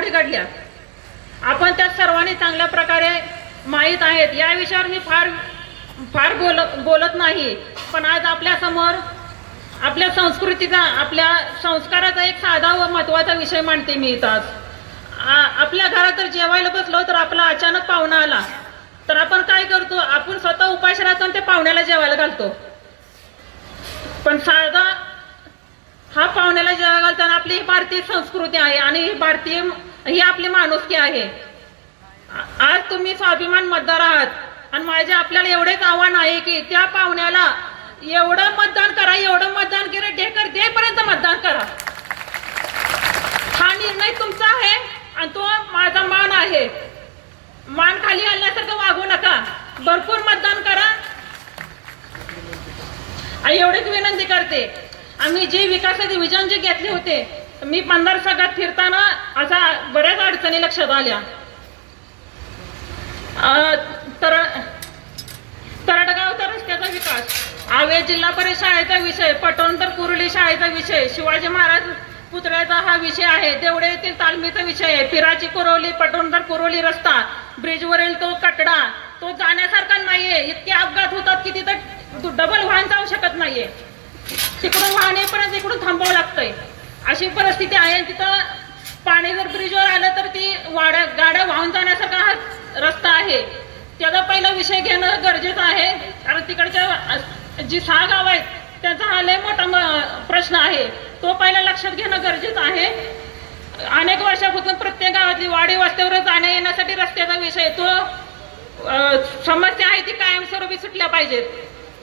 पुढे काढल्या. आपण त्या सर्वांनी चांगल्या प्रकारे माहीत आहेत. या विषयावर मी फार फार बोल बोलत नाही. पण आज आपल्यासमोर आपल्या संस्कृतीचा आपल्या संस्काराचा एक साधा व महत्त्वाचा विषय मांडते मी इथं आज. आपल्या घरात जर जेवायला बसलो तर आपला अचानक पाहुणा आला. तर आपण काय करतो? आपण स्वतः उपाश राहतो आणि ते पाहुण्याला जेवायला घालतो. पण साधा हा पाहुण्याला जेवायला घालताना आपली ही भारतीय संस्कृती आहे आणि ही भारतीय ही आपली माणुसकी आहे. आज तुम्ही स्वाभिमान मतदार आहात आणि माझे आपल्याला एवढेच आव्हान आहे की त्या पाहुण्याला एवढं मतदान करा एवढं मतदान करा ढेकर देपर्यंत मतदान करा. हा निर्णय तुमचा आहे आणि तो माझा मान आहे. मान खाली आणल्यासारखं वागू नका. भरपूर मतदान करा. आणि एवढीच विनंती करते. आम्ही जे विकासाचे विजन जे घेतले होते मी पंधर सगळ्यात फिरताना अशा बऱ्याच अडचणी लक्षात आल्या. तर तरडगावचा रस्त्याचा विकास आवे जिल्हा परिषद शाळेचा विषय पटवंतर कुर्ली शाळेचा विषय शिवाजी महाराज पुतळ्याचा हा विषय आहे देवडे येथील तालमीचा विषय आहे पिराची कुरवली पटवंतर कुरवली रस्ता ब्रिजवरील तो कटडा तो जाण्यासारखा नाहीये इतके अपघात होतात की तिथं डबल वाहन जाऊ शकत नाहीये. तिकडून वाहन येईपर्यंत इकडून थांबावं लागतंय. अशी परिस्थिती आहे तिथं पाणी जर ब्रिजवर आलं तर ती वाड्या गाड्या वाहून जाण्यासारखा हा रस्ता आहे. त्याचा पहिला विषय घेणं गरजेचं आहे. कारण तिकडच्या जी सहा गाव आहेत त्यांचा हा लय मोठा म- प्रश्न आहे. तो पहिला लक्षात घेणं गरजेचं आहे. अनेक वर्षापासून प्रत्येक गावातली वाडी वस्त्यावर जाण्या येण्यासाठी रस्त्याचा विषय तो समस्या आहे ती कायमस्वरूपी सुटल्या पाहिजेत.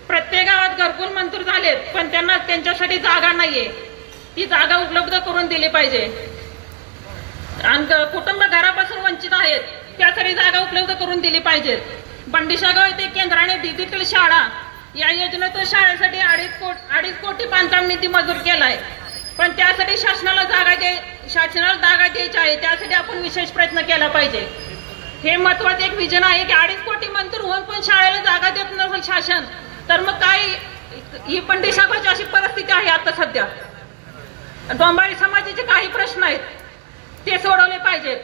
प्रत्येक गावात घरकुल मंजूर झालेत पण त्यांना त्यांच्यासाठी जागा नाहीये. ती जागा उपलब्ध करून दिली पाहिजे. आणि कुटुंब घरापासून वंचित आहेत त्यासाठी जागा उपलब्ध करून दिली पाहिजेत बंडिशागाव येथे केंद्राने डिजिटल शाळा या योजनेतून शाळेसाठी अडीच कोट अडीच कोटी बांधकाम निधी मंजूर केलाय. पण त्यासाठी शासनाला जागा दे शासनाला जागा द्यायची आहे त्यासाठी आपण विशेष प्रयत्न केला पाहिजे. हे महत्वाचं एक विजन आहे की अडीच कोटी मंजूर होऊन पण शाळेला जागा देत नसेल शासन तर मग काय? ही पंडिशागाची अशी परिस्थिती आहे आता सध्या. दोंबाळी समाजाचे काही प्रश्न आहेत. ते सोडवले पाहिजेत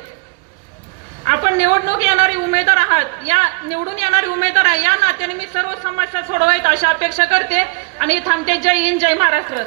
आपण निवडणूक येणारे उमेदवार आहात. या निवडून येणारे उमेदवार आहे. या नात्याने मी सर्व समस्या सोडवायत अशी अपेक्षा करते. आणि थांबते. जय हिंद जय महाराष्ट्र.